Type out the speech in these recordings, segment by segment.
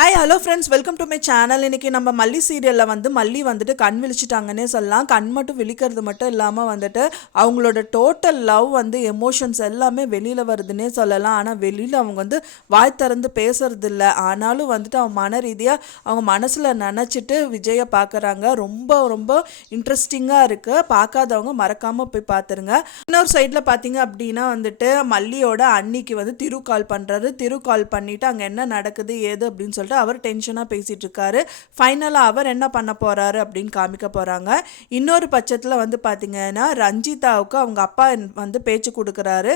Hi hello friends welcome to my channel இன்னைக்கு நம்ம மல்லி சீரியலில் வந்து மல்லி வந்துட்டு கண் விழிச்சிட்டாங்கன்னே சொல்லலாம். கண் மட்டும் விழிக்கிறது மட்டும் இல்லாமல் வந்துட்டு அவங்களோட டோட்டல் லவ் வந்து எமோஷன்ஸ் எல்லாமே வெளியில் வருதுன்னே சொல்லலாம். ஆனால் வெளியில் அவங்க வந்து வாய் திறந்து பேசுறது இல்லை. ஆனாலும் வந்துட்டு அவங்க மன ரீதியாக அவங்க மனசில் நினச்சிட்டு விஜயை பார்க்குறாங்க ரொம்ப ரொம்ப இன்ட்ரெஸ்டிங்காக இருக்குது பார்க்காதவங்க மறக்காமல் போய் பார்த்துருங்க இன்னொரு சைடில் பார்த்தீங்க அப்படின்னா வந்துட்டு மல்லியோட அன்னிக்கு வந்து திரு கால் பண்ணுறாரு திரு கால் பண்ணிவிட்டு அங்கே என்ன நடக்குது ஏது அப்படின்னு சொல்லிட்டு அவர் டென்ஷனாக பேசிகிட்டு இருக்காரு ஃபைனலாக அவர் என்ன பண்ண போகிறாரு அப்படின்னு காமிக்க போகிறாங்க இன்னொரு பட்சத்தில் வந்து பார்த்திங்கன்னா ரஞ்சிதாவுக்கு அவங்க அப்பா வந்து பேச்சு கொடுக்குறாரு.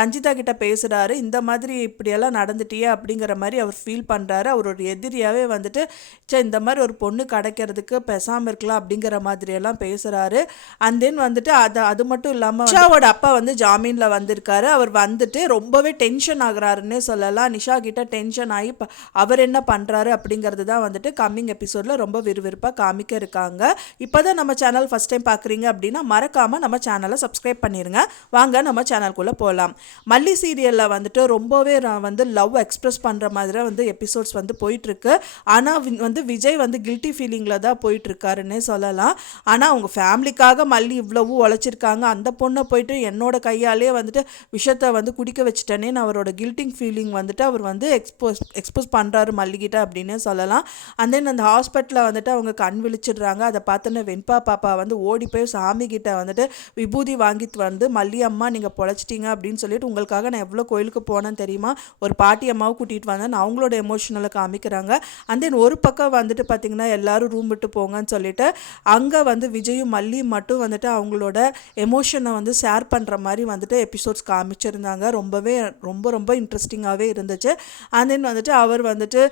ரஞ்சிதா கிட்ட பேசுகிறாரு இந்த மாதிரி இப்படியெல்லாம் நடந்துட்டியே அப்படிங்கிற மாதிரி அவர் ஃபீல் பண்ணுறாரு அவரோட எதிரியாகவே வந்துட்டு சே இந்த மாதிரி ஒரு பொண்ணு கிடைக்கிறதுக்கு பேசாமல் இருக்கலாம் அப்படிங்கிற மாதிரியெல்லாம் பேசுகிறாரு அண்ட் தென் வந்துட்டு அது அது மட்டும் இல்லாமல் நிஷாவோட அப்பா வந்து ஜாமீனில் வந்திருக்காரு. அவர் வந்துட்டு ரொம்பவே டென்ஷன் ஆகுறாருன்னே சொல்லலாம். நிஷா கிட்ட டென்ஷன் ஆகி அவர் என்ன பண்ணுறாரு அப்படிங்கிறது தான் வந்துட்டு கம்மிங் எபிசோடில் ரொம்ப விறுவிறுப்பாக காமிக்க இருக்காங்க. இப்போ தான் நம்ம சேனல் ஃபஸ்ட் டைம் பார்க்குறீங்க அப்படின்னா மறக்காமல் நம்ம சேனலை சப்ஸ்கிரைப் பண்ணிடுங்க வாங்க நம்ம சேனல்குள்ளே போகலாம் மல்லி சீரியலில் வந்துட்டு ரொம்பவே வந்து லவ் எக்ஸ்பிரஸ் பண்ணுற மாதிரி வந்து எபிசோட்ஸ் வந்து போயிட்டுருக்கு. ஆனால் வந்து விஜய் வந்து கில்ட்டி ஃபீலிங்கில் தான் போயிட்டுருக்காருன்னே சொல்லலாம். ஆனால் அவங்க ஃபேமிலிக்காக மல்லி இவ்வளவு உழைச்சிருக்காங்க. அந்த பொண்ணை போயிட்டு என்னோட கையாலே வந்துட்டு விஷத்தை வந்து குடிக்க வச்சுட்டேனேன்னு அவரோட கில்ட்டிங் ஃபீலிங் வந்துட்டு அவர் வந்து எக்ஸ்போஸ் எக்ஸ்போஸ் பண்ணுறாரு மல்லிகிட்ட அப்படின்னே சொல்லலாம். அண்ட் தென் அந்த ஹாஸ்பிட்டலில் வந்துட்டு அவங்க கண் விழிச்சிடுறாங்க. அதை பார்த்தோன்னே வெண்பா பாப்பா வந்து ஓடி போய் சாமி கிட்ட வந்துட்டு விபூதி வாங்கிட்டு வந்து மல்லி அம்மா நீங்கள் பொழைச்சிட்டீங்க அப்படின்னு சொல்லிட்டு உங்களுக்காக நான் எவ்வளோ கோயிலுக்கு போனேன்னு தெரியுமா? ஒரு பாட்டி அம்மாவை கூட்டிகிட்டு வந்தேன். அவங்களோட எமோஷனலை காமிக்கிறாங்க. அண்ட் தென் ஒரு பக்கம் வந்துட்டு பார்த்தீங்கன்னா எல்லாரும் ரூம் விட்டு போங்கன்னு சொல்லிட்டு அங்கே வந்து விஜயும் மல்லியும் மட்டும் வந்துட்டு அவங்களோட எமோஷனை வந்து ஷேர் பண்ணுற மாதிரி வந்துட்டு எபிசோட்ஸ் காமிச்சிருந்தாங்க. ரொம்பவே ரொம்ப ரொம்ப இன்ட்ரெஸ்டிங்காகவே இருந்துச்சு. அண்ட் தென் வந்துட்டு அவர் வந்துட்டு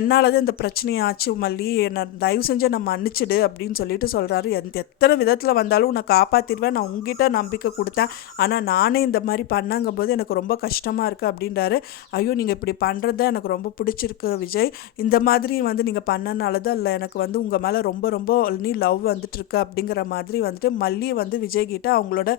என்னால் தான் இந்த பிரச்சனையாச்சு மல்லி என்னை தயவு செஞ்சு நான் மன்னிச்சிடு அப்படின்னு சொல்லிட்டு சொல்கிறாரு எந்த எத்தனை விதத்தில் வந்தாலும் உன்னை காப்பாற்றிடுவேன் நான் உங்ககிட்ட நம்பிக்கை கொடுத்தேன். ஆனால் நானே இந்த மாதிரி பண்ணாங்கும் போது எனக்கு ரொம்ப கஷ்டமாக இருக்குது அப்படின்றாரு. ஐயோ நீங்கள் இப்படி பண்ணுறது தான் எனக்கு ரொம்ப பிடிச்சிருக்கு விஜய். இந்த மாதிரி வந்து நீங்கள் பண்ணனால தான் இல்லை எனக்கு வந்து உங்கள் மேலே ரொம்ப ரொம்ப நீ லவ் வந்துட்டுருக்கு அப்படிங்கிற மாதிரி வந்துட்டு மல்லி வந்து விஜய் கிட்ட அவங்களோட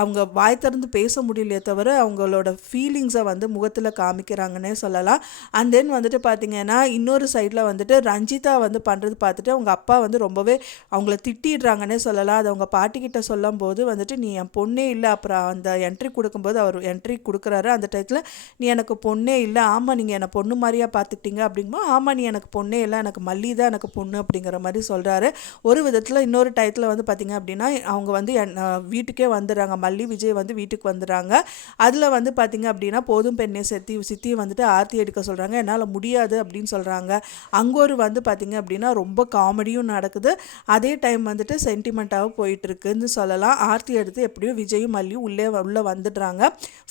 அவங்க வாய் திறந்து பேச முடியலையே தவிர அவங்களோட ஃபீலிங்ஸை வந்து முகத்தில் காமிக்கிறாங்கன்னே சொல்லலாம். அண்ட் தென் வந்துட்டு பார்த்தீங்கன்னா இன்னொரு சைடில் வந்துட்டு ரஞ்சிதா வந்து பண்ணுறது பார்த்துட்டு அவங்க அப்பா வந்து ரொம்பவே அவங்கள திட்டிடுறாங்கன்னே சொல்லலாம். அது அவங்க பாட்டிக்கிட்ட சொல்லும் போது வந்துட்டு நீ என் பொண்ணே இல்லை. அப்புறம் அந்த என்ட்ரி கொடுக்கும்போது அவர் என்ட்ரி கொடுக்குறாரு. அந்த டயத்தில் நீ எனக்கு பொண்ணே இல்லை. ஆமாம் நீங்கள் என்னை பொண்ணு மாதிரியாக பார்த்துக்கிட்டீங்க. அப்படிங்கும்போது ஆமாம் நீ எனக்கு பொண்ணே இல்லை. எனக்கு மல்லி தான் எனக்கு பொண்ணு. அப்படிங்கிற மாதிரி சொல்கிறாரு ஒரு விதத்தில் இன்னொரு டயத்தில் வந்து பார்த்திங்க அப்படின்னா அவங்க வந்து என் வீட்டுக்கே வந்துடுறாங்க. மல்லி விஜய் வந்து வீட்டுக்கு வந்துடுறாங்க. அதில் வந்து பார்த்தீங்க அப்படின்னா போதும் பெண்ணே செத்தி சித்தி வந்துட்டு ஆர்த்தி எடுக்க சொல்கிறாங்க என்னால் முடியாது அப்படின்னு சொல்கிறாங்க அங்கே ஒரு வந்து பார்த்தீங்க அப்படின்னா ரொம்ப காமெடியும் நடக்குது. அதே டைம் வந்துட்டு சென்டிமெண்ட்டாகவும் போயிட்டுருக்குன்னு சொல்லலாம். ஆர்த்தி எடுத்து எப்படியோ விஜயும் மல்லியும் உள்ளே உள்ளே வந்துடுறாங்க.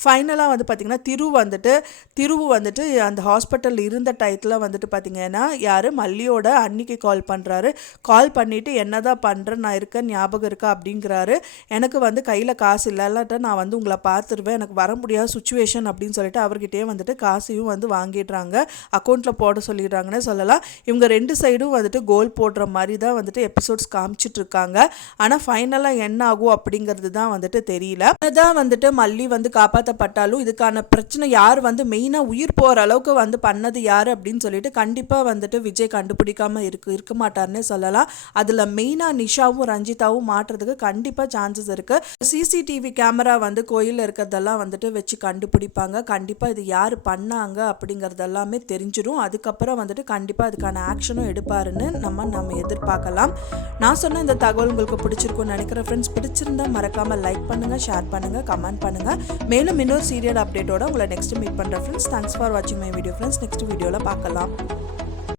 ஃபைனலாக வந்து பார்த்திங்கன்னா திரு வந்துட்டு திருவு வந்துட்டு அந்த ஹாஸ்பிட்டலில் இருந்த டயத்தில் வந்துட்டு பார்த்தீங்கன்னா யார்? மல்லியோட அன்னிக்கு கால் பண்ணுறாரு கால் பண்ணிவிட்டு என்னதான் பண்ணுறேன் நான் இருக்கேன் ஞாபகம் இருக்கா அப்படிங்கிறாரு. எனக்கு வந்து கையில் காசு இல்லை. நான் வந்து உங்களை பார்த்துருவேன். எனக்கு வர முடியாத சுச்சுவேஷன் அப்படின்னு சொல்லிட்டு அவர்கிட்டயே வந்துட்டு காசையும் வந்து வாங்கிடுறாங்க. அக்கௌண்ட்டில் போட சொல்லிடுறாங்கன்னே சொல்லலாம். இவங்க ரெண்டு சைடும் வந்துட்டு கோல் போடுற மாதிரி தான் வந்துட்டு எபிசோட்ஸ் காமிச்சிட்டு இருக்காங்க ஆனால் ஃபைனலாக என்ன ஆகும் அப்படிங்கிறது தான் வந்துட்டு தெரியல. தான் வந்துட்டு மல்லி வந்து காப்பாற்றப்பட்டாலும் இதுக்கான பிரச்சனை யார் வந்து மெயினாக உயிர் போகிற அளவுக்கு வந்து பண்ணது யார் அப்படின்னு சொல்லிட்டு கண்டிப்பாக வந்துட்டு விஜய் கண்டுபிடிக்காமல் இருக்கு இருக்க மாட்டார்னே சொல்லலாம். அதில் மெயினாக நிஷாவும் ரஞ்சிதாவும் மாட்டுறதுக்கு கண்டிப்பாக சான்சஸ் இருக்குது சிசிடிவி கேமரா வந்து கோயிலில் இருக்கிறதெல்லாம் வந்துட்டு வச்சு கண்டுபிடிப்பாங்க. கண்டிப்பாக இது யார் பண்ணாங்க அப்படிங்கிறதெல்லாமே தெரிஞ்சிடும் அது அதுக்கப்புறம் வந்துட்டு கண்டிப்பாக அதுக்கான ஆக்ஷனும் எடுப்பாருன்னு நம்ம நம்ம எதிர்பார்க்கலாம். நான் சொன்ன இந்த தகவல் உங்களுக்கு பிடிச்சிருக்கும்னு நினைக்கிறேன் ஃப்ரெண்ட்ஸ் பிடிச்சிருந்தா மறக்காமல் லைக் பண்ணுங்கள் ஷேர் பண்ணுங்கள் கமெண்ட் பண்ணுங்கள் மேலும் இன்னொரு சீரியல் அப்டேட்டோட உங்களை நெக்ஸ்ட் மீட் பண்ணுறேன் ஃப்ரெண்ட்ஸ் தேங்க்ஸ் ஃபார் வாட்சிங் மை வீடியோ ஃப்ரெண்ட்ஸ் நெக்ஸ்ட் வீடியோவில் பார்க்கலாம்.